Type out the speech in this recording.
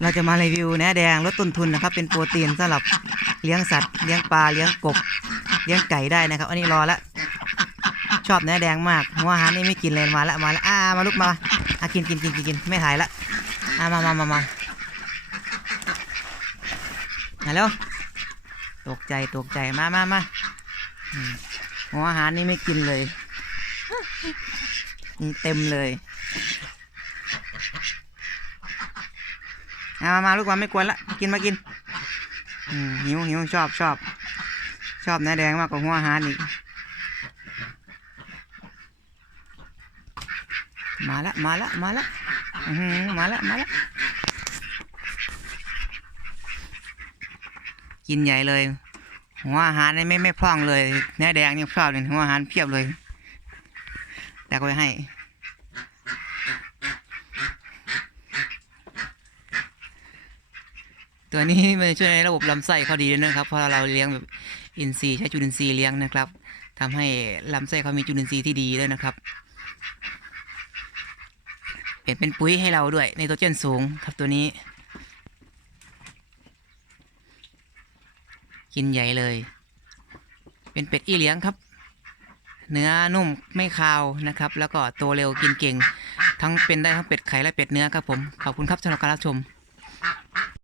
เราจะมารีวิวเนื้อแดงลดต้นทุนนะครับ เป็นโปรตีนสำหรับเลี้ยงสัตว์เลี้ยงปลาเลี้ยงกบเลี้ยงไก่ได้นะครับ อันนี้รอละชอบเนื้อแดงมากหัวอาหารนี่ไม่กินเลยมาละมาละอ่ามาลุกมาอะกินกินกินกินกินไม่ถ่ายละอ่ามามามามามาแล้วตกใจตกใจมามามาหัวอาหารนี่ไม่กินเลยนี่เต็มเลย เอา มามาลูกมาไม่กวนละกินมากินหิวหิวชอบชอบชอบเนื้อแดงมากกว่าหัวอาหารอีกมาละมาละมาละอื้อหือมาละมาละกินใหญ่เลย หัวอาหารนี่ไม่ไม่พร่องเลยเนื้อแดงนี่ชอบเลยหัวอาหารเพียบเลยแต่ก็ไปให้ ตัวนี้มันช่วยในระบบลำไส้เขาดีด้วยนะครับเพราะเราเลี้ยงแบบอินทรีย์ใช้จุลินทรีย์เลี้ยงนะครับทำให้ลำไส้เขามีจุลินทรีย์ที่ดีด้วยนะครับเปลี่ยนเป็นปุ๋ยให้เราด้วยในตัวเจนสูงครับตัวนี้ กินใหญ่เลย เป็นเป็ดอี้เลี้ยงครับ เนื้อนุ่มไม่คาวนะครับ แล้วก็โตเร็วกินเก่ง ทั้งเป็นได้ทั้งเป็ดไข่และเป็ดเนื้อครับผมขอบคุณครับสำหรับการรับชม